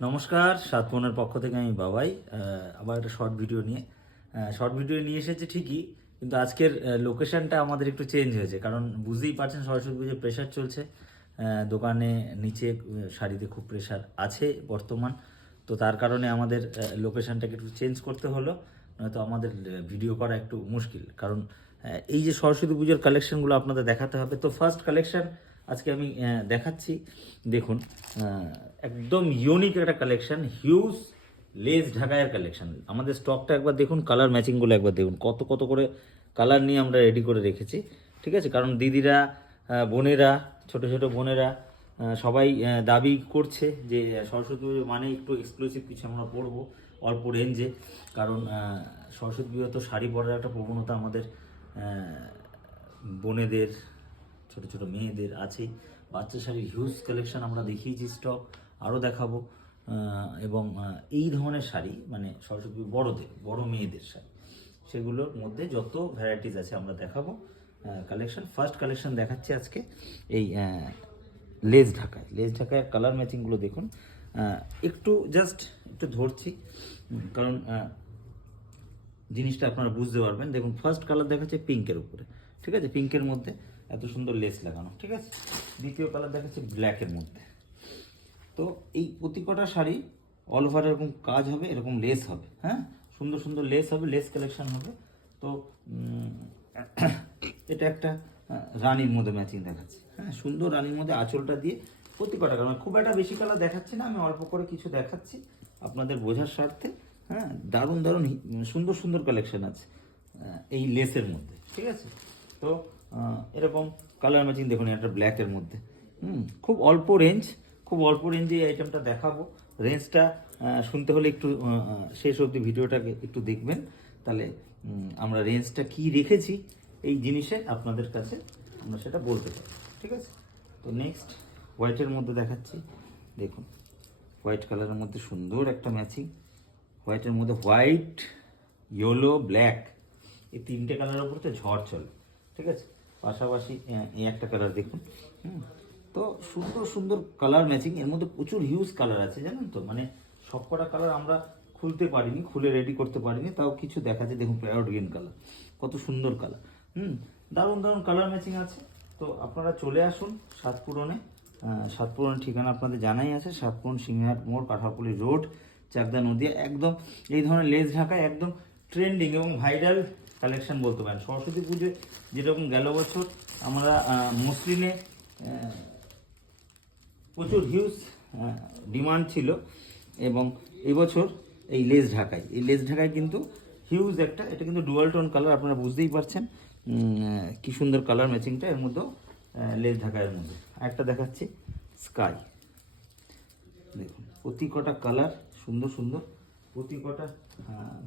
নমস্কার, সাতপনের পক্ষ থেকে আমি বাবাই। আবার একটা শর্ট ভিডিও নিয়ে এসেছে ঠিকই, কিন্তু আজকের লোকেশনটা আমাদের একটু চেঞ্জ হয়েছে। কারণ বুঝতেই পারছেন, সরস্বতী পুজোর প্রেশার চলছে। দোকানে নিচে শাড়িতে খুব প্রেশার আছে বর্তমান। তো তার কারণে আমাদের লোকেশনটাকে একটু চেঞ্জ করতে হলো, নয়তো আমাদের ভিডিও করা একটু মুশকিল। কারণ এই যে সরস্বতী পুজোর কালেকশনগুলো আপনাদের দেখাতে হবে। তো ফার্স্ট কালেকশন আজকে আমি দেখাচ্ছি। দেখুন, একদম ইউনিক একটা কালেকশন, হিউজ লেস ঢাকায়ের কালেকশন। আমাদের স্টকটা একবার দেখুন, কালার ম্যাচিংগুলো একবার দেখুন, কত কত করে কালার নিয়ে আমরা রেডি করে রেখেছি। ঠিক আছে, কারণ দিদিরা, বোনেরা, ছোট ছোট বোনেরা সবাই দাবি করছে যে সরস্বতী পুজো মানে একটু এক্সক্লুসিভ কিছু আমরা পরবো অল্প রেঞ্জে। কারণ সরস্বতী পুজো তো শাড়ি পরার একটা প্রবণতা আমাদের বোনেদের, ছোট ছোট মেয়েদের আছেই। বাচ্চা শাড়ির হিউজ কালেকশন আমরা দেখিয়েছি, স্টক আরও দেখাবো। এবং এই ধরনের শাড়ি মানে সরস্বতী বড়দের, বড় মেয়েদের শাড়ি, সেগুলোর মধ্যে যত ভ্যারাইটিস আছে আমরা দেখাবো কালেকশন। ফার্স্ট কালেকশন দেখাচ্ছি আজকে এই লেস ঢাকায় কালার ম্যাচিংগুলো দেখুন। একটু জাস্ট একটু ধরছি, কারণ জিনিসটা আপনারা বুঝতে পারবেন। দেখুন, ফার্স্ট কালার দেখাচ্ছে পিঙ্কের উপরে, ঠিক আছে, পিঙ্কের মধ্যে এত সুন্দর লেস লাগানো, ঠিক আছে। দ্বিতীয় কালার দেখাচ্ছে ব্ল্যাকের মধ্যে। তো এই প্রতিকটা শাড়ি অল ওভার এরকম কাজ হবে, এরকম লেস হবে, হ্যাঁ, সুন্দর সুন্দর লেস হবে, লেস কালেকশন হবে। তো এটা একটা রানীর মধ্যে ম্যাচিং দেখাচ্ছে, হ্যাঁ, সুন্দর রানীর মধ্যে আঁচলটা দিয়ে প্রতিকটা কালার, খুব একটা বেশি কালার দেখাচ্ছি না, আমি অল্প করে কিছু দেখাচ্ছি আপনাদের বোঝার স্বার্থে। হ্যাঁ, দারুণ দারুণ সুন্দর সুন্দর কালেকশন আছে এই লেসের মধ্যে, ঠিক আছে। তো এরকম কালার ম্যাচিং দেখুন, একটা ব্ল্যাকের মধ্যে, খুব অল্প রেঞ্জ, খুব অল্প রেঞ্জে এই আইটেমটা দেখাবো। রেঞ্জটা শুনতে হলে একটু শেষ অবধি ভিডিওটাকে একটু দেখবেন, তাহলে আমরা রেঞ্জটা কি রেখেছি এই জিনিসে আপনাদের কাছে আমরা সেটা বলতে পারি, ঠিক আছে। তো নেক্সট হোয়াইটের মধ্যে দেখাচ্ছি। দেখুন, হোয়াইট কালারের মধ্যে সুন্দর একটা ম্যাচিং, হোয়াইটের মধ্যে হোয়াইট, ইয়েলো, ব্ল্যাক, এই তিনটে কালারের উপর তো ঝড় চলে, ঠিক আছে। পাশাপাশি এই একটা কালার দেখুন। তো সুন্দর সুন্দর কালার ম্যাচিং, এর মধ্যে প্রচুর হিউজ কালার আছে, জানেন তো। মানে সবকটা কালার আমরা খুলতে পারিনি, খুলে রেডি করতে পারিনি, তাও কিছু দেখাচ্ছে। দেখুন, প্যারট গ্রিন কালার, কত সুন্দর কালার, দারুণ দারুণ কালার ম্যাচিং আছে। তো আপনারা চলে আসুন সাতপুরনে। সাতপুরনের ঠিকানা আপনাদের জানাই আছে, সাতপুরন সিংহাট মোড়, কাঁঠালপুলি রোড, চাকদা নদিয়া। একদম এই ধরনের লেস ঢাকায় একদম ট্রেন্ডিং এবং ভাইরাল কালেকশন বলতে পারেন। সরস্বতী পুজো যেরকম গেল বছর আমরা মসলিনে প্রচুর হিউজ ডিমান্ড ছিল, এবং এবছর এই লেস ঢাকায় কিন্তু হিউজ একটা, এটা কিন্তু ডুয়াল টোন কালার, আপনারা বুঝতেই পারছেন কি সুন্দর কালার ম্যাচিংটা এর মধ্যেও লেস ঢাকায়ের মধ্যে। আরেকটা দেখাচ্ছি স্কাই, দেখুন প্রতি কটা কালার সুন্দর সুন্দর, প্রতি কটা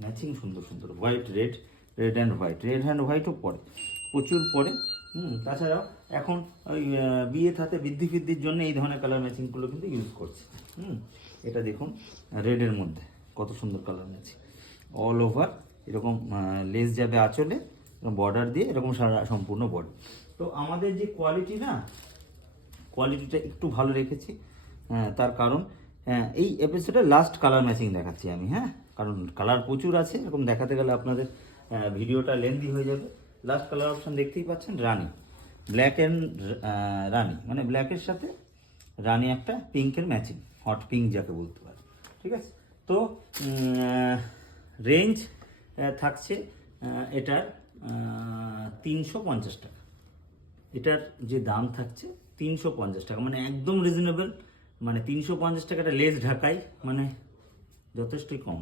ম্যাচিং সুন্দর সুন্দর। White red, red and white, red and হোয়াইটও পরে, প্রচুর পরে। তাছাড়াও এখন ওই বিয়ে থাতে বৃদ্ধি ফিদ্ধির জন্য এই ধরনের কালার ম্যাচিংগুলো কিন্তু ইউজ করছে। এটা দেখুন রেডের মধ্যে কত সুন্দর কালার ম্যাচিং, অল ওভার এরকম লেস যাবে আঁচলে, বর্ডার দিয়ে এরকম সারা সম্পূর্ণ বডি। তো আমাদের যে কোয়ালিটি না, কোয়ালিটিটা একটু ভালো রেখেছি। তার কারণ এই এপিসোডে লাস্ট কালার ম্যাচিং দেখাচ্ছি আমি, হ্যাঁ, কারণ কালার প্রচুর আছে, এরকম দেখাতে গেলে আপনাদের ভিডিওটা লেন্দি হয়ে যাবে। লাস্ট কালার অপশন দেখতেই পাচ্ছেন, রানি, ব্ল্যাক অ্যান্ড রানি, মানে ব্ল্যাকের সাথে রানি একটা পিঙ্কের ম্যাচিং, হট পিঙ্ক যাকে বলতে পারে, ঠিক আছে। তো রেঞ্জ থাকছে এটার 350 টাকা। এটার যে দাম থাকছে 350 টাকা, মানে একদম রিজনেবল। মানে 350 টাকাটা লেস ঢাকাই, মানে যথেষ্টই কম।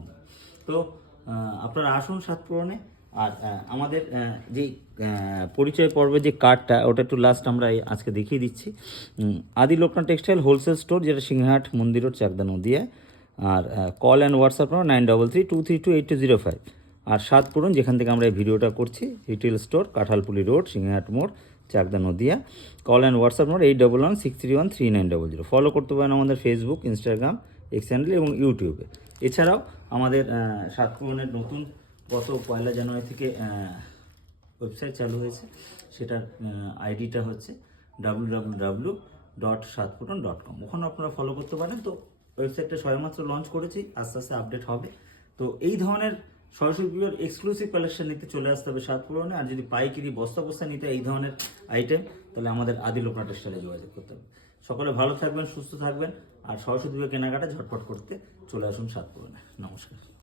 তো আপনারা আসুন সাতপুরনে। আর আমাদের যে পরিচয় পর্বের যে কার্ডটা, ওটা একটু লাস্ট আমরা আজকে দেখিয়ে দিচ্ছি। আদি লোকনাথ টেক্সটাইল হোলসেল স্টোর, যেটা সিংহাট মন্দির রোড, চাকদা নদিয়া। আর কল অ্যান্ড হোয়াটসঅ্যাপ নাম্বার 9332328205। আর সাতপুরন, যেখান থেকে আমরা এই ভিডিওটা করছি, retail store, Kanthalpuli road, Singhat মোড়, Chakdah Nadia. Call and WhatsApp number 8116313900। Follow করতে পারেন আমাদের ফেসবুক, ইনস্টাগ্রাম, এক্স হ্যান্ডেল এবং ইউটিউবে। এছাড়াও আমাদের সাতপুরনের নতুন গত 1 জানুয়ারি থেকে ওয়েবসাইট চালু হয়েছে, সেটার আইডিটা হচ্ছে www.satpuron.com। ওখানে আপনারা ফলো করতে পারেন। তো ওয়েবসাইটটা সবেমাত্র লঞ্চ করেছি, আস্তে আস্তে আপডেট হবে। তো এই ধরনের সরস্বতী পুজোর এক্সক্লুসিভ কালেকশন নিতে চলে আসতে হবে সাতপুরনে। আর যদি পাইকারি বস্তা বস্তা নিতে এই ধরনের আইটেম, তাহলে আমাদের আদি লোকনাথ টেক্সটাইলে যোগাযোগ করতে হবে। সকলে ভালো থাকবেন, সুস্থ থাকবেন, আর সরস্বতী পুজো কেনাকাটা ঝটপট করতে চলে আসুন সাতপুরনে। নমস্কার।